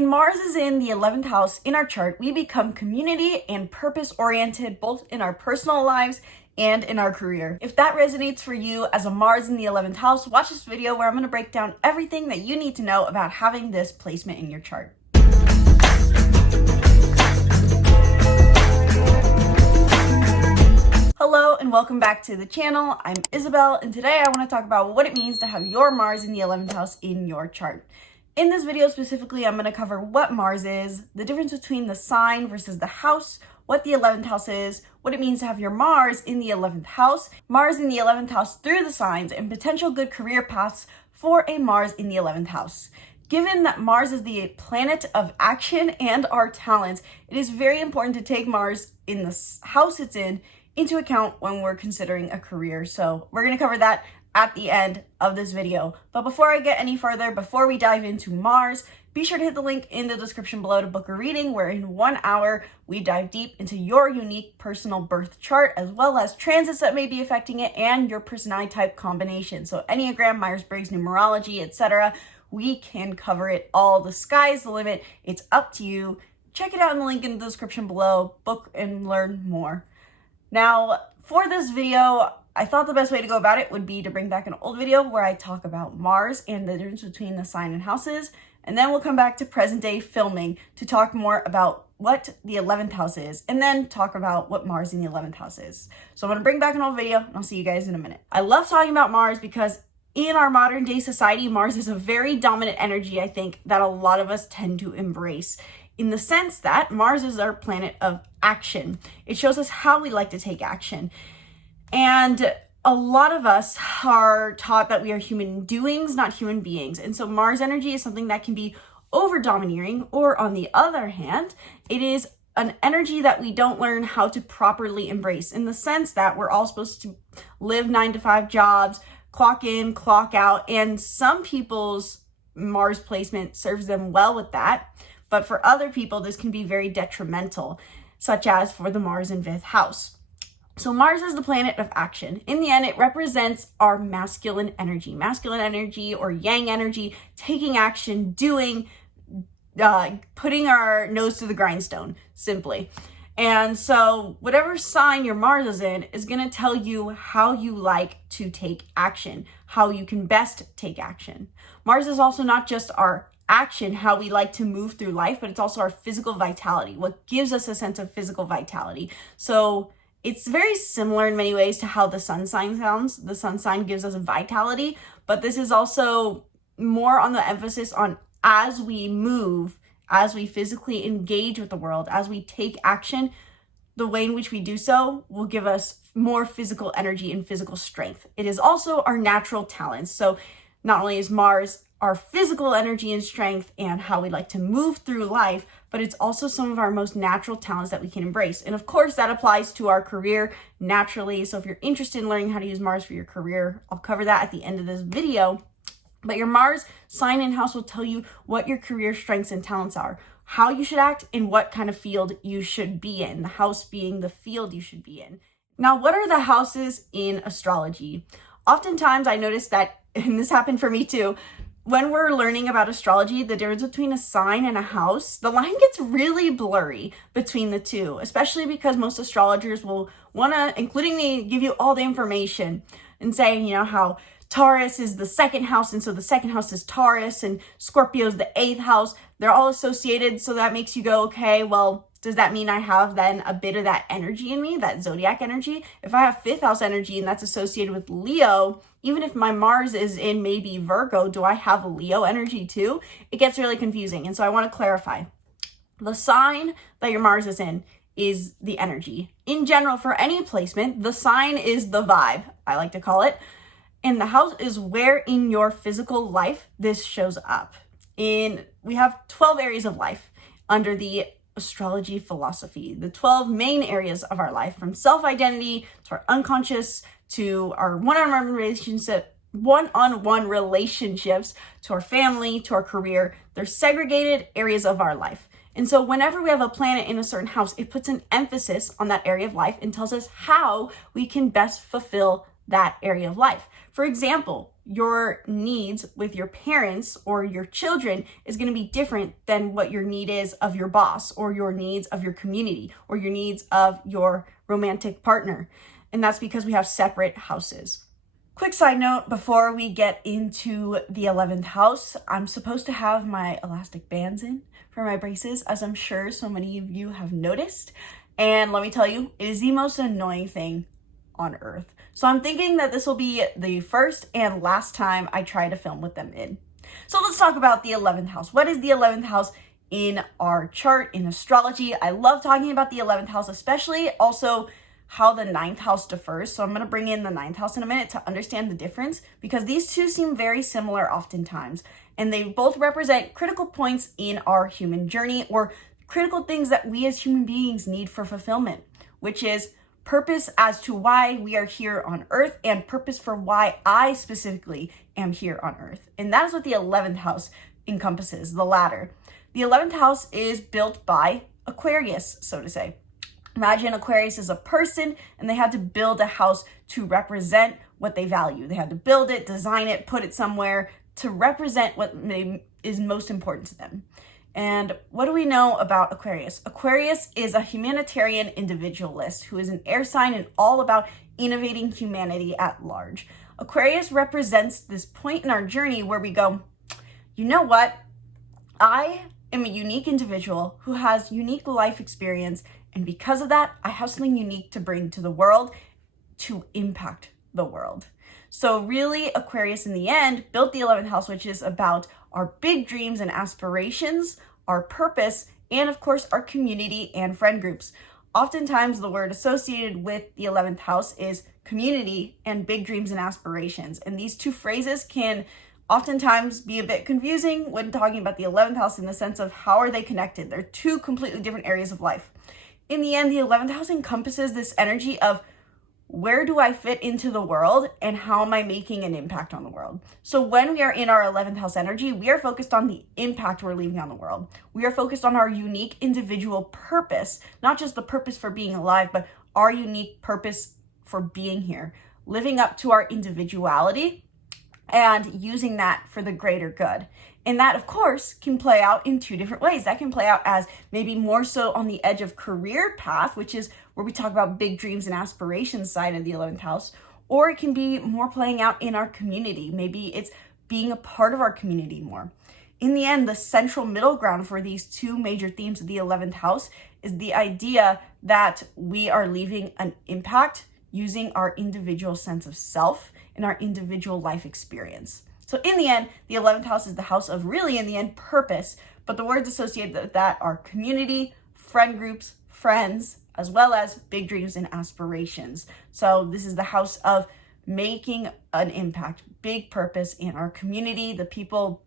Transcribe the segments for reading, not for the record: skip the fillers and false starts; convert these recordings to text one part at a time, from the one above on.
When Mars is in the 11th house in our chart, we become community and purpose-oriented, both in our personal lives and in our career. If that resonates for you as a Mars in the 11th house, watch this video where I'm going to break down everything that you need to know about having this placement in your chart. Hello and welcome back to the channel. I'm Isabelle, and today I want to talk about what it means to have your Mars in the 11th house in your chart. In this video specifically, I'm going to cover what Mars is, the difference between the sign versus the house, what the 11th house is, what it means to have your Mars in the 11th house, Mars in the 11th house through the signs, and potential good career paths for a Mars in the 11th house. Given that Mars is the planet of action and our talents, it is very important to take Mars in the house it's in into account when we're considering a career. So we're going to cover that at the end of this video. But before I get any further, before we dive into Mars, be sure to hit the link in the description below to book a reading where in 1 hour we dive deep into your unique personal birth chart, as well as transits that may be affecting it and your personality type combination. So Enneagram, Myers-Briggs, numerology, etc. We can cover it all. The sky's the limit. It's up to you. Check it out in the link in the description below. Book and learn more. Now, for this video, I thought the best way to go about it would be to bring back an old video where I talk about Mars and the difference between the sign and houses, and then we'll come back to present day filming to talk more about what the 11th house is, and then talk about what Mars in the 11th house is. So I'm going to bring back an old video, and I'll see you guys in a minute. I love talking about Mars because in our modern day society, Mars is a very dominant energy, I think, that a lot of us tend to embrace, in the sense that Mars is our planet of action. It shows us how we like to take action. And a lot of us are taught that we are human doings, not human beings. And so Mars energy is something that can be over-domineering, or on the other hand, it is an energy that we don't learn how to properly embrace, in the sense that we're all supposed to live 9-to-5 jobs, clock in, clock out, and some people's Mars placement serves them well with that. But for other people, this can be very detrimental, such as for the Mars in 5th house. So Mars is the planet of action. In the end, it represents our masculine energy or yang energy, taking action, doing, putting our nose to the grindstone, simply. And so whatever sign your Mars is in is going to tell you how you like to take action, how you can best take action. Mars is also not just our action, how we like to move through life, but it's also our physical vitality, what gives us a sense of physical vitality. So it's very similar in many ways to how the sun sign sounds. The sun sign gives us vitality, but this is also more on the emphasis on as we move, as we physically engage with the world, as we take action, the way in which we do so will give us more physical energy and physical strength. It is also our natural talents. So not only is Mars our physical energy and strength and how we like to move through life, but it's also some of our most natural talents that we can embrace. And of course, that applies to our career naturally. So if you're interested in learning how to use Mars for your career, I'll cover that at the end of this video. But your Mars sign and house will tell you what your career strengths and talents are, how you should act, and what kind of field you should be in, the house being the field you should be in. Now, what are the houses in astrology? Oftentimes I notice that, and this happened for me too, when we're learning about astrology, the difference between a sign and a house, the line gets really blurry between the two, especially because most astrologers will want to, including me, give you all the information and say, you know, how Taurus is the 2nd house, and so the 2nd house is Taurus, and Scorpio is the 8th house. They're all associated, so that makes you go, okay, well, does that mean I have then a bit of that energy in me, that zodiac energy? If I have 5th house energy and that's associated with Leo, even if my Mars is in maybe Virgo, do I have Leo energy too? It gets really confusing. And so I want to clarify. The sign that your Mars is in is the energy. In general, for any placement, the sign is the vibe, I like to call it. And the house is where in your physical life this shows up. We have 12 areas of life under the astrology philosophy, the 12 main areas of our life, from self-identity to our unconscious to our one-on-one relationships to our family to our career. They're segregated areas of our life. And so whenever we have a planet in a certain house, it puts an emphasis on that area of life and tells us how we can best fulfill that area of life. For example, your needs with your parents or your children is going to be different than what your need is of your boss, or your needs of your community, or your needs of your romantic partner. And that's because we have separate houses. Quick side note before we get into the 11th house, I'm supposed to have my elastic bands in for my braces, as I'm sure so many of you have noticed. And let me tell you, it is the most annoying thing on earth. So I'm thinking that this will be the first and last time I try to film with them in. So let's talk about the 11th house. What is the 11th house in our chart in astrology? I love talking about the 11th house, especially also how the 9th house differs. So I'm going to bring in the 9th house in a minute to understand the difference, because these two seem very similar oftentimes, and they both represent critical points in our human journey, or critical things that we as human beings need for fulfillment, which is purpose as to why we are here on earth, and purpose for why I specifically am here on earth. And that is what the 11th house encompasses, the latter. The 11th house is built by Aquarius, so to say. Imagine Aquarius is a person, and they had to build a house to represent what they value. They had to build it, design it, put it somewhere to represent what is most important to them. And what do we know about Aquarius? Aquarius is a humanitarian individualist who is an air sign and all about innovating humanity at large. Aquarius represents this point in our journey where we go, you know what? I am a unique individual who has unique life experience, and because of that, I have something unique to bring to the world to impact the world. So really, Aquarius in the end built the 11th house, which is about our big dreams and aspirations, our purpose, and of course, our community and friend groups. Oftentimes, the word associated with the 11th house is community and big dreams and aspirations. And these two phrases can oftentimes be a bit confusing when talking about the 11th house, in the sense of how are they connected? They're two completely different areas of life. In the end, the 11th house encompasses this energy of where do I fit into the world, and how am I making an impact on the world? So when we are in our 11th house energy, we are focused on the impact we're leaving on the world. We are focused on our unique individual purpose, not just the purpose for being alive, but our unique purpose for being here, living up to our individuality and using that for the greater good. And that, of course, can play out in two different ways. That can play out as maybe more so on the edge of career path, which is where we talk about big dreams and aspirations side of the 11th house, or it can be more playing out in our community. Maybe it's being a part of our community more. In the end, the central middle ground for these two major themes of the 11th house is the idea that we are leaving an impact using our individual sense of self and our individual life experience. So in the end, the 11th house is the house of really, in the end, purpose, but the words associated with that are community, friend groups, friends, as well as big dreams and aspirations. So this is the house of making an impact, big purpose in our community, the people,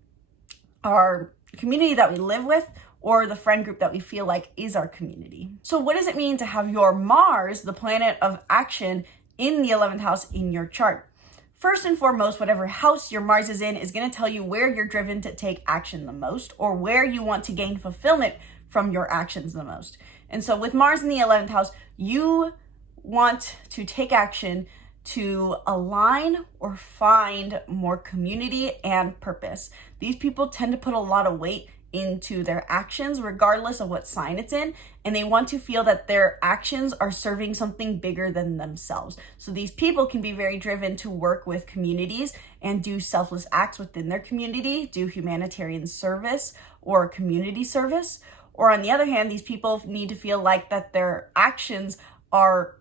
our community that we live with, or the friend group that we feel like is our community. So what does it mean to have your Mars, the planet of action, in the 11th house in your chart? First and foremost, whatever house your Mars is in is going to tell you where you're driven to take action the most, or where you want to gain fulfillment from your actions the most. And so with Mars in the 11th house, you want to take action to align or find more community and purpose. These people tend to put a lot of weight into their actions, regardless of what sign it's in, and they want to feel that their actions are serving something bigger than themselves. So these people can be very driven to work with communities and do selfless acts within their community, do humanitarian service or community service. Or on the other hand, these people need to feel like that their actions are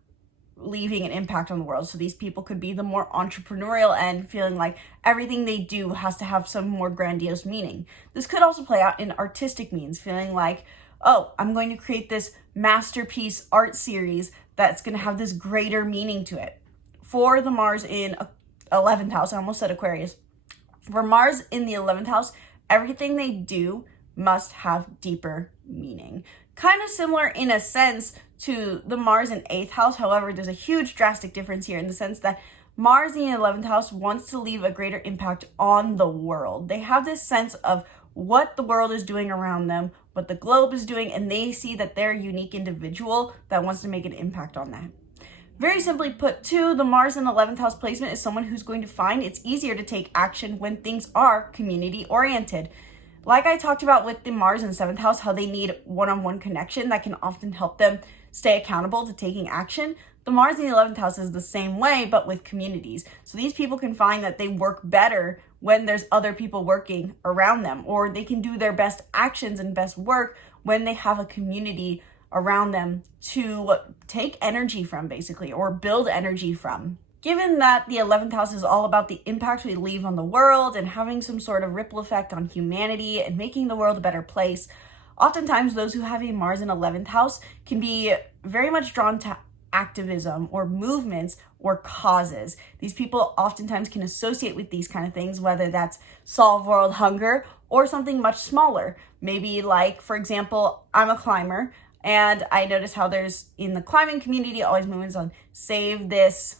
leaving an impact on the world. So these people could be the more entrepreneurial end, feeling like everything they do has to have some more grandiose meaning. This could also play out in artistic means, feeling like, oh, I'm going to create this masterpiece art series that's going to have this greater meaning to it. For the Mars in 11th house, I almost said Aquarius. For Mars in the 11th house, everything they do must have deeper meaning. Kind of similar in a sense to the Mars in 8th house. However, there's a huge drastic difference here in the sense that Mars in the 11th house wants to leave a greater impact on the world. They have this sense of what the world is doing around them, what the globe is doing, and they see that they're a unique individual that wants to make an impact on that. Very simply put, too, the Mars in 11th house placement is someone who's going to find it's easier to take action when things are community oriented. Like I talked about with the Mars in 7th house, how they need one-on-one connection that can often help them stay accountable to taking action. The Mars in the 11th house is the same way, but with communities. So these people can find that they work better when there's other people working around them, or they can do their best actions and best work when they have a community around them to take energy from, basically, or build energy from. Given that the 11th house is all about the impact we leave on the world and having some sort of ripple effect on humanity and making the world a better place, oftentimes those who have a Mars in 11th house can be very much drawn to activism or movements or causes. These people oftentimes can associate with these kind of things, whether that's solve world hunger or something much smaller. Maybe like, for example, I'm a climber, and I notice how there's in the climbing community always movements on save this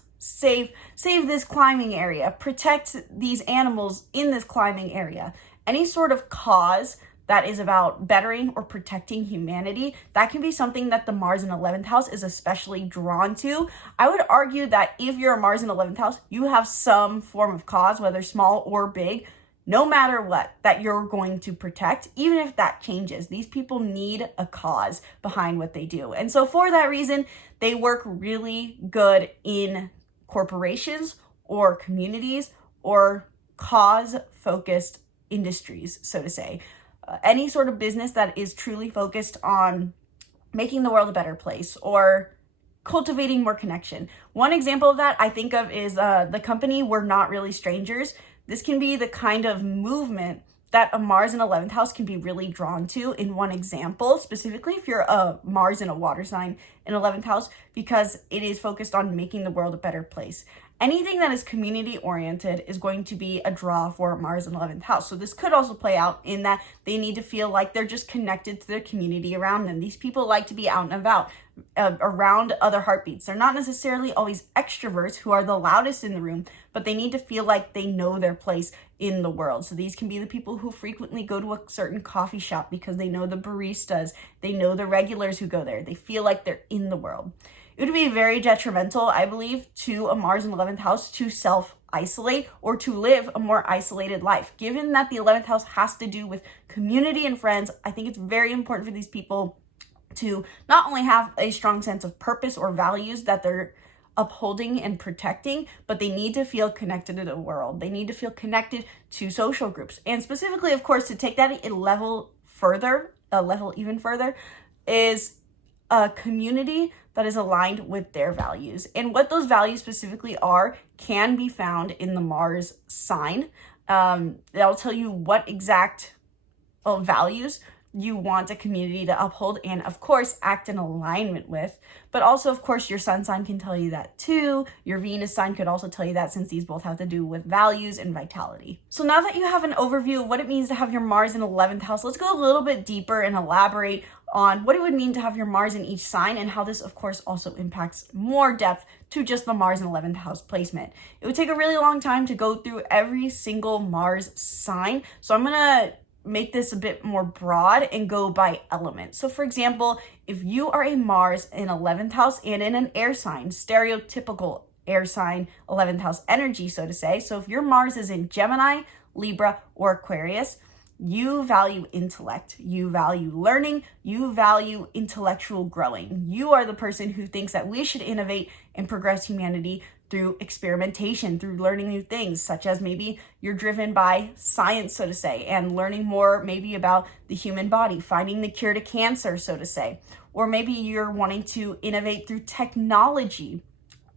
climbing area, protect these animals in this climbing area. Any sort of cause that is about bettering or protecting humanity, that can be something that the Mars in 11th house is especially drawn to. I would argue that if you're a Mars in 11th house, you have some form of cause, whether small or big, no matter what, that you're going to protect, even if that changes. These people need a cause behind what they do. And so for that reason, they work really good in corporations or communities or cause-focused industries, so to say. Any sort of business that is truly focused on making the world a better place or cultivating more connection. One example of that I think of is the company We're Not Really Strangers. This can be the kind of movement that a Mars in 11th house can be really drawn to in one example, specifically if you're a Mars in a water sign in 11th house, because it is focused on making the world a better place. Anything that is community oriented is going to be a draw for Mars in 11th house. So this could also play out in that they need to feel like they're just connected to their community around them. These people like to be out and about, around other heartbeats. They're not necessarily always extroverts who are the loudest in the room, but they need to feel like they know their place in the world. So these can be the people who frequently go to a certain coffee shop because they know the baristas, they know the regulars who go there. They feel like they're in the world. It would be very detrimental, I believe, to a Mars in 11th house to self-isolate or to live a more isolated life. Given that the 11th house has to do with community and friends, I think it's very important for these people to not only have a strong sense of purpose or values that they're upholding and protecting, but they need to feel connected to the world. They need to feel connected to social groups. And specifically, of course, to take that a level even further, is a community that is aligned with their values. And what those values specifically are can be found in the Mars sign. That'll tell you what exact values you want a community to uphold and, of course, act in alignment with. But also, of course, your sun sign can tell you that too. Your Venus sign could also tell you that, since these both have to do with values and vitality. So now that you have an overview of what it means to have your Mars in 11th house, let's go a little bit deeper and elaborate on what it would mean to have your Mars in each sign and how this, of course, also impacts more depth to just the Mars in 11th house placement. It would take a really long time to go through every single Mars sign. So I'm going to make this a bit more broad and go by element. So for example, if you are a Mars in 11th house and in an air sign, stereotypical air sign, 11th house energy, so to say. So if your Mars is in Gemini, Libra, or Aquarius, you value intellect, you value learning, you value intellectual growing. You are the person who thinks that we should innovate and progress humanity through experimentation, through learning new things, such as maybe you're driven by science, so to say, and learning more maybe about the human body, finding the cure to cancer, so to say. Or maybe you're wanting to innovate through technology.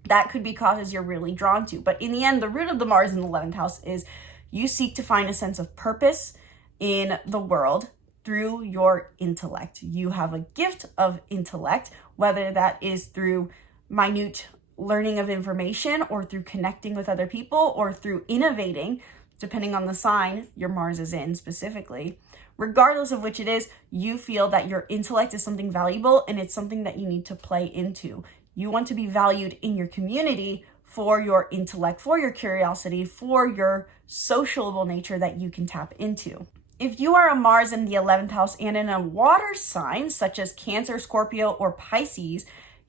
That could be causes you're really drawn to. But in the end, the root of the Mars in the 11th house is you seek to find a sense of purpose in the world through your intellect. You have a gift of intellect, whether that is through minute learning of information or through connecting with other people or through innovating, depending on the sign your Mars is in specifically. Regardless of which it is, you feel that your intellect is something valuable and it's something that you need to play into. You want to be valued in your community for your intellect, for your curiosity, for your sociable nature that you can tap into. If you are a Mars in the 11th house and in a water sign, such as Cancer, Scorpio, or Pisces,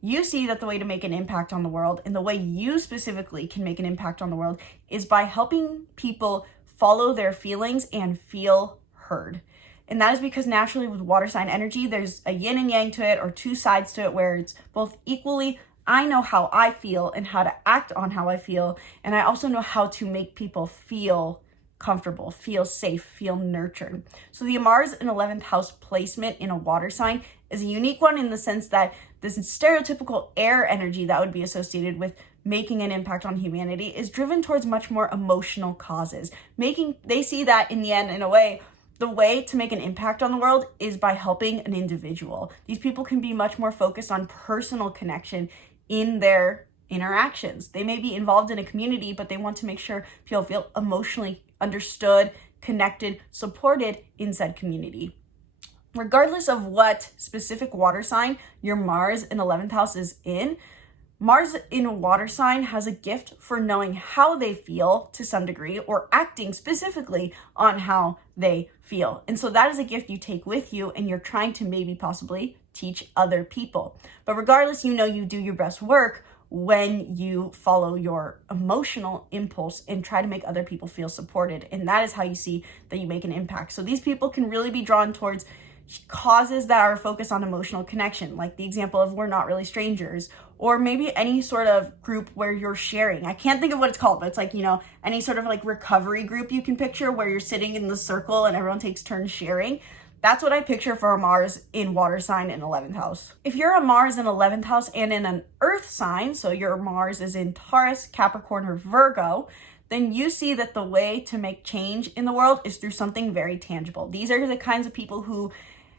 you see that the way to make an impact on the world, and the way you specifically can make an impact on the world, is by helping people follow their feelings and feel heard. And that is because naturally with water sign energy, there's a yin and yang to it, or two sides to it, where it's both equally, I know how I feel and how to act on how I feel, and I also know how to make people feel comfortable, feel safe, feel nurtured. So the Mars in 11th house placement in a water sign is a unique one in the sense that this stereotypical air energy that would be associated with making an impact on humanity is driven towards much more emotional causes. They see that in the end, in a way, the way to make an impact on the world is by helping an individual. These people can be much more focused on personal connection in their interactions. They may be involved in a community, but they want to make sure people feel emotionally understood, connected, supported in said community. Regardless of what specific water sign your Mars in 11th house is in, Mars in a water sign has a gift for knowing how they feel to some degree, or acting specifically on how they feel. And so that is a gift you take with you, and you're trying to maybe possibly teach other people. But regardless, you know you do your best work when you follow your emotional impulse and try to make other people feel supported. And that is how you see that you make an impact. So these people can really be drawn towards causes that are focused on emotional connection, like the example of We're Not Really Strangers, or maybe any sort of group where you're sharing. I can't think of what it's called, but it's like, any sort of like recovery group you can picture where you're sitting in the circle and everyone takes turns sharing. That's what I picture for a Mars in water sign in 11th house. If you're a Mars in 11th house and in an earth sign, so your Mars is in Taurus, Capricorn, or Virgo, then you see that the way to make change in the world is through something very tangible. These are the kinds of people who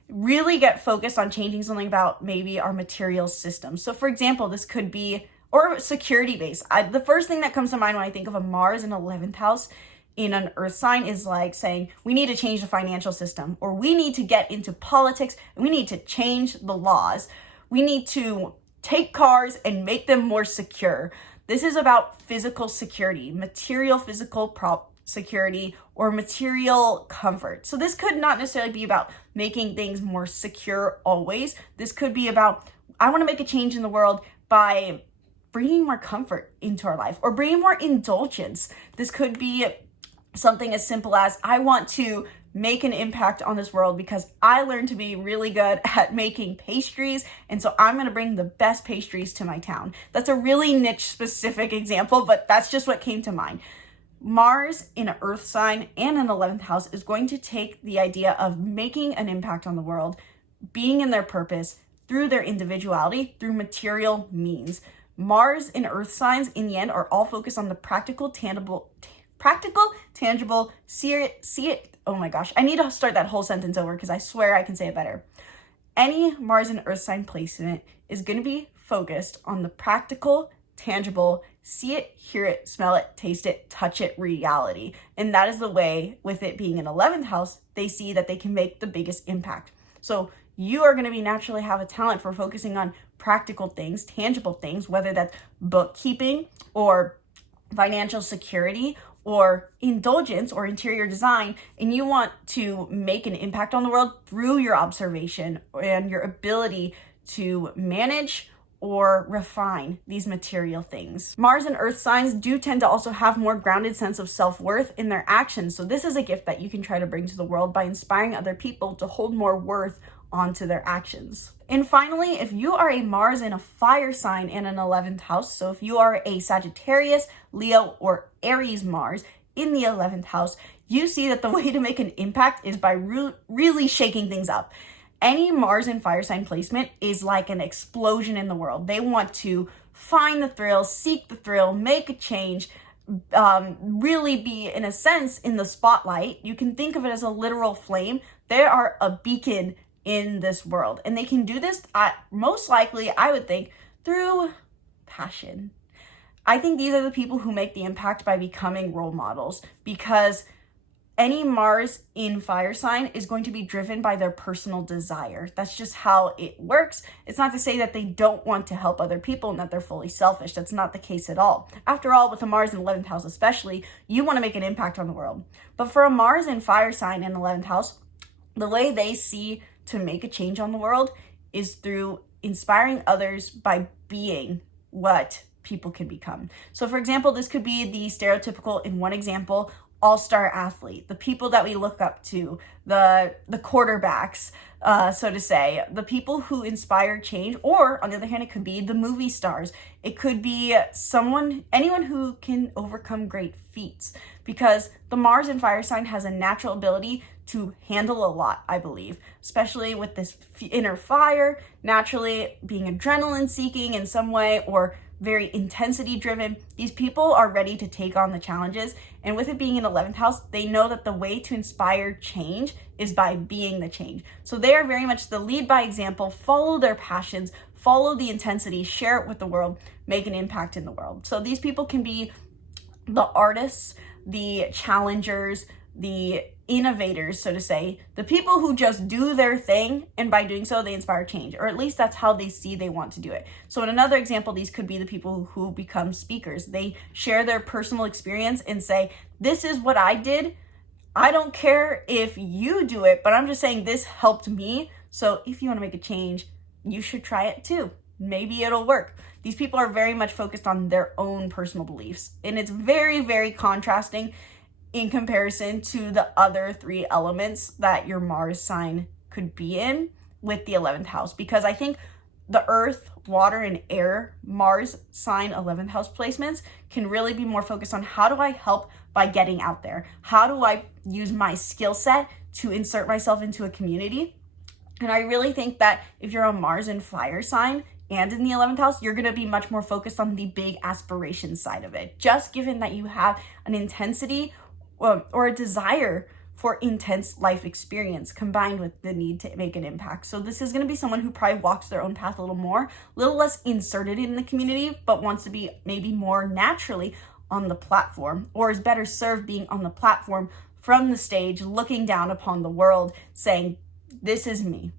really get focused on changing something about maybe our material system. So for example, this could be, or security base. The first thing that comes to mind when I think of a Mars in 11th house in an earth sign is like saying, we need to change the financial system, or we need to get into politics, and we need to change the laws. We need to take cars and make them more secure. This is about physical security, material physical security, or material comfort. So this could not necessarily be about making things more secure always. This could be about, I want to make a change in the world by bringing more comfort into our life, or bringing more indulgence. This could be something as simple as, I want to make an impact on this world because I learned to be really good at making pastries, and so I'm going to bring the best pastries to my town. That's a really niche specific example, but that's just what came to mind. Mars in an earth sign and an 11th house is going to take the idea of making an impact on the world, being in their purpose through their individuality, through material means. Mars in earth signs in the end are all focused on the practical, tangible, see it. Oh my gosh, I need to start that whole sentence over because I swear I can say it better. Any Mars in earth sign placement is going to be focused on the practical, tangible, see it, hear it, smell it, taste it, touch it reality. And that is the way, with it being an 11th house, they see that they can make the biggest impact. So you are going to be naturally have a talent for focusing on practical things, tangible things, whether that's bookkeeping or financial security or indulgence or interior design, and you want to make an impact on the world through your observation and your ability to manage or refine these material things. Mars and earth signs do tend to also have more grounded sense of self-worth in their actions. So this is a gift that you can try to bring to the world by inspiring other people to hold more worth onto their actions. And finally, if you are a Mars in a fire sign in an 11th house, so if you are a Sagittarius, Leo, or Aries Mars in the 11th house, you see that the way to make an impact is by really shaking things up. Any Mars in fire sign placement is like an explosion in the world. They want to find the thrill, seek the thrill, make a change, really be, in a sense, in the spotlight. You can think of it as a literal flame. They are a beacon in this world. And they can do this, most likely, I would think, through passion. I think these are the people who make the impact by becoming role models, because any Mars in fire sign is going to be driven by their personal desire. That's just how it works. It's not to say that they don't want to help other people and that they're fully selfish. That's not the case at all. After all, with a Mars in 11th house especially, you want to make an impact on the world. But for a Mars in fire sign in 11th house, the way they see to make a change on the world is through inspiring others by being what people can become. So for example, this could be the stereotypical, in one example, all-star athlete, the people that we look up to, the quarterbacks, so to say, the people who inspire change. Or on the other hand, it could be the movie stars. It could be anyone who can overcome great feats, because the Mars in fire sign has a natural ability to handle a lot, I believe, especially with this inner fire, naturally being adrenaline seeking in some way, or very intensity driven. These people are ready to take on the challenges. And with it being in 11th house, they know that the way to inspire change is by being the change. So they are very much the lead by example, follow their passions, follow the intensity, share it with the world, make an impact in the world. So these people can be the artists, the challengers, the innovators, so to say, the people who just do their thing, and by doing so they inspire change, or at least that's how they see they want to do it. So in another example, these could be the people who become speakers. They share their personal experience and say, this is what I did. I don't care if you do it, but I'm just saying this helped me. So if you want to make a change, you should try it too. Maybe it'll work. These people are very much focused on their own personal beliefs, and it's very, very contrasting in comparison to the other three elements that your Mars sign could be in with the 11th house. Because I think the earth, water, and air Mars sign 11th house placements can really be more focused on how do I help by getting out there? How do I use my skill set to insert myself into a community? And I really think that if you're a Mars and fire sign and in the 11th house, you're going to be much more focused on the big aspiration side of it. Just given that you have an intensity or a desire for intense life experience combined with the need to make an impact. So this is going to be someone who probably walks their own path a little more, a little less inserted in the community, but wants to be maybe more naturally on the platform, or is better served being on the platform from the stage, looking down upon the world, saying, this is me.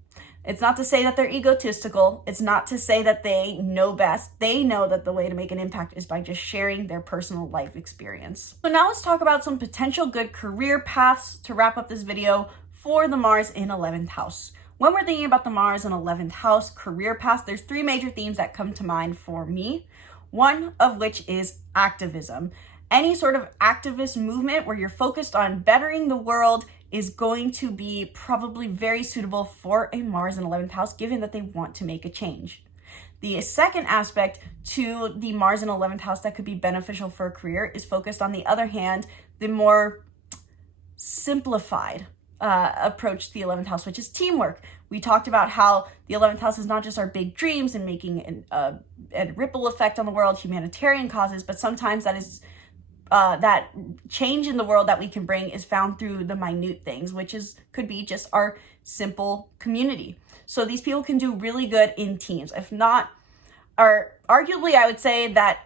It's not to say that they're egotistical. It's not to say that they know best. They know that the way to make an impact is by just sharing their personal life experience. So now let's talk about some potential good career paths to wrap up this video for the Mars in 11th house. When we're thinking about the Mars in 11th house career paths, there's three major themes that come to mind for me. One of which is activism. Any sort of activist movement where you're focused on bettering the world is going to be probably very suitable for a Mars in 11th house, given that they want to make a change. The second aspect to the Mars in 11th house that could be beneficial for a career is focused, on the other hand, the more simplified approach to the 11th house, which is teamwork. We talked about how the 11th house is not just our big dreams and making a ripple effect on the world, humanitarian causes, but sometimes that is that change in the world that we can bring is found through the minute things, which could be just our simple community. So these people can do really good in teams. If not, or arguably I would say that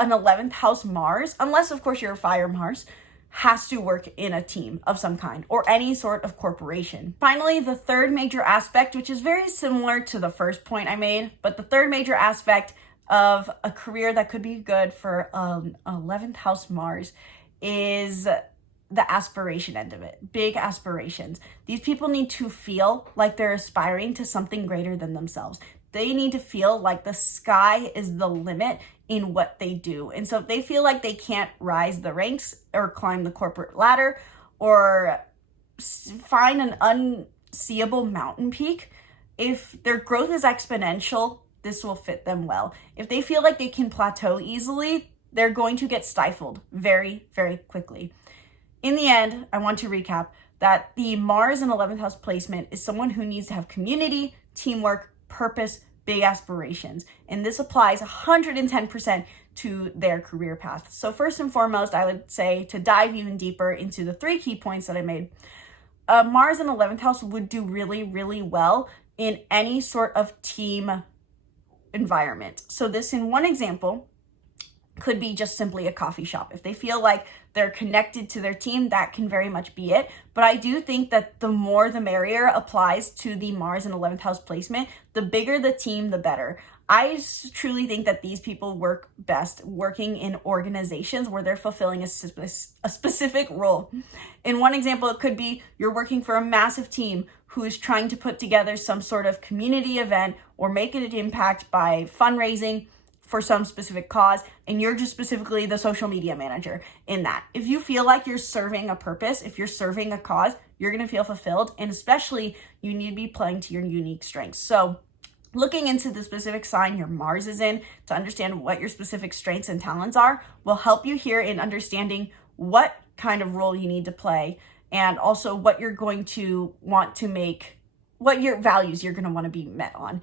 an 11th house Mars, unless of course you're a fire Mars, has to work in a team of some kind or any sort of corporation. Finally, the third major aspect, which is very similar to the first point I made, but the third major aspect of a career that could be good for 11th house Mars is the aspiration end of it. Big aspirations. These people need to feel like they're aspiring to something greater than themselves. They need to feel like the sky is the limit in what they do. And so if they feel like they can't rise the ranks or climb the corporate ladder or find an unseeable mountain peak, if their growth is exponential, this will fit them well. If they feel like they can plateau easily, they're going to get stifled very, very quickly. In the end, I want to recap that the Mars in 11th house placement is someone who needs to have community, teamwork, purpose, big aspirations. And this applies 110% to their career path. So first and foremost, I would say, to dive even deeper into the three key points that I made, Mars in 11th house would do really, really well in any sort of team environment. So this, in one example, could be just simply a coffee shop. If they feel like they're connected to their team, that can very much be it. But I do think that the more the merrier applies to the Mars in 11th house placement. The bigger the team, the better. I truly think that these people work best working in organizations where they're fulfilling a specific role. In one example, it could be you're working for a massive team who's trying to put together some sort of community event or make an impact by fundraising for some specific cause, and you're just specifically the social media manager in that. If you feel like you're serving a purpose, if you're serving a cause, you're going to feel fulfilled, and especially you need to be playing to your unique strengths. So looking into the specific sign your Mars is in to understand what your specific strengths and talents are will help you here in understanding what kind of role you need to play, and also what you're going to want to make, what your values you're going to want to be met on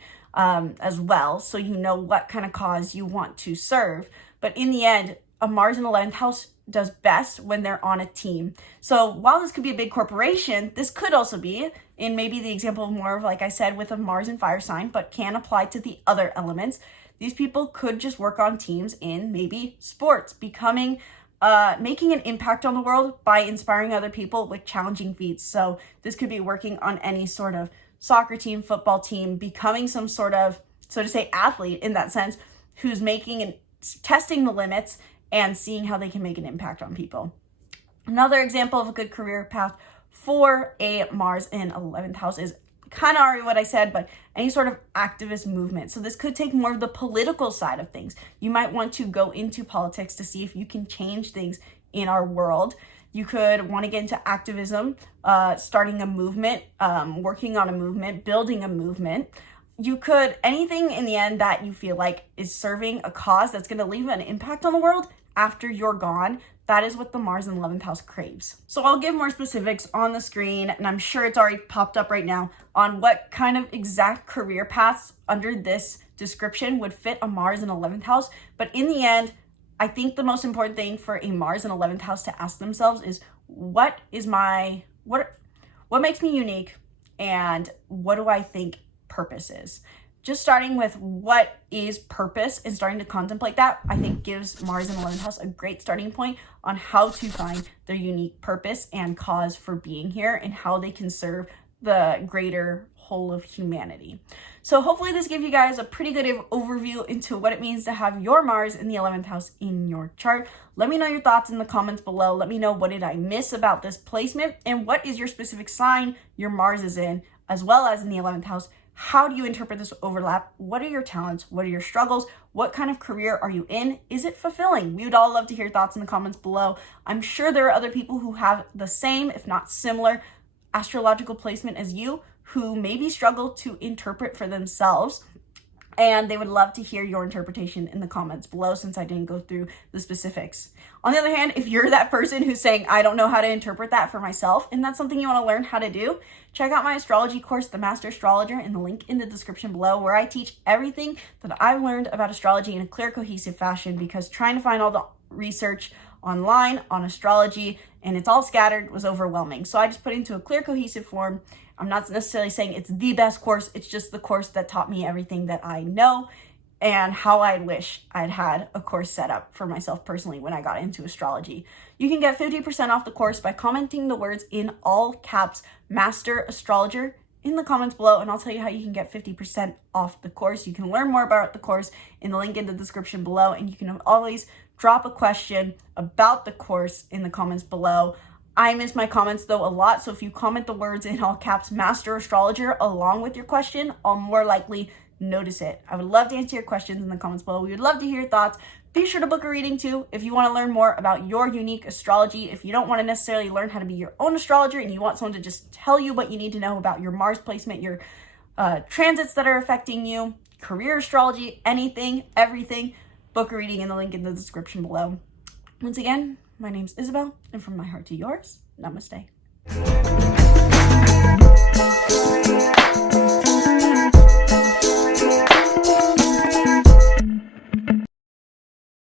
as well, so you know what kind of cause you want to serve. But in the end, a Mars in 11th house does best when they're on a team. So while this could be a big corporation, this could also be, in maybe the example of more of, like I said, with a Mars and fire sign, but can apply to the other elements. These people could just work on teams in maybe sports, becoming making an impact on the world by inspiring other people with challenging feats. So this could be working on any sort of soccer team, football team, becoming some sort of, so to say, athlete in that sense, who's making and testing the limits and seeing how they can make an impact on people. Another example of a good career path for a Mars in 11th house is kind of already what I said, but any sort of activist movement. So this could take more of the political side of things. You might want to go into politics to see if you can change things in our world. You could want to get into activism, starting a movement, working on a movement, building a movement. You could, anything in the end that you feel like is serving a cause that's going to leave an impact on the world after you're gone. That is what the Mars in 11th house craves. So I'll give more specifics on the screen, and I'm sure it's already popped up right now, on what kind of exact career paths under this description would fit a Mars in 11th house. But in the end, I think the most important thing for a Mars in 11th house to ask themselves is, what makes me unique, and what do I think purpose is? Just starting with what is purpose and starting to contemplate that, I think gives Mars in 11th house a great starting point on how to find their unique purpose and cause for being here, and how they can serve the greater whole of humanity. So hopefully this gave you guys a pretty good overview into what it means to have your Mars in the 11th house in your chart. Let me know your thoughts in the comments below. Let me know, what did I miss about this placement, and what is your specific sign your Mars is in, as well as in the 11th house. How do you interpret this overlap? What are your talents? What are your struggles? What kind of career are you in? Is it fulfilling? We would all love to hear thoughts in the comments below. I'm sure there are other people who have the same, if not similar, astrological placement as you, who maybe struggle to interpret for themselves, and they would love to hear your interpretation in the comments below, since I didn't go through the specifics. On the other hand, if you're that person who's saying, I don't know how to interpret that for myself, and that's something you want to learn how to do, check out my astrology course, The Master Astrologer, in the link in the description below, where I teach everything that I've learned about astrology in a clear, cohesive fashion, because trying to find all the research online on astrology, and it's all scattered, was overwhelming. So I just put it into a clear, cohesive form. I'm not necessarily saying it's the best course. It's just the course that taught me everything that I know, and how I wish I'd had a course set up for myself personally when I got into astrology. You can get 50% off the course by commenting the words in all caps, Master Astrologer, in the comments below, and I'll tell you how you can get 50% off the course. You can learn more about the course in the link in the description below, and you can always drop a question about the course in the comments below. I miss my comments though a lot, so if you comment the words in all caps, Master Astrologer, along with your question, I'll more likely notice it. I would love to answer your questions in the comments below. We would love to hear your thoughts. Be sure to book a reading too if you want to learn more about your unique astrology. If you don't want to necessarily learn how to be your own astrologer, and you want someone to just tell you what you need to know about your Mars placement, your transits that are affecting you, career astrology, anything, everything, book a reading in the link in the description below. Once again, my name's Isabelle, and from my heart to yours, namaste.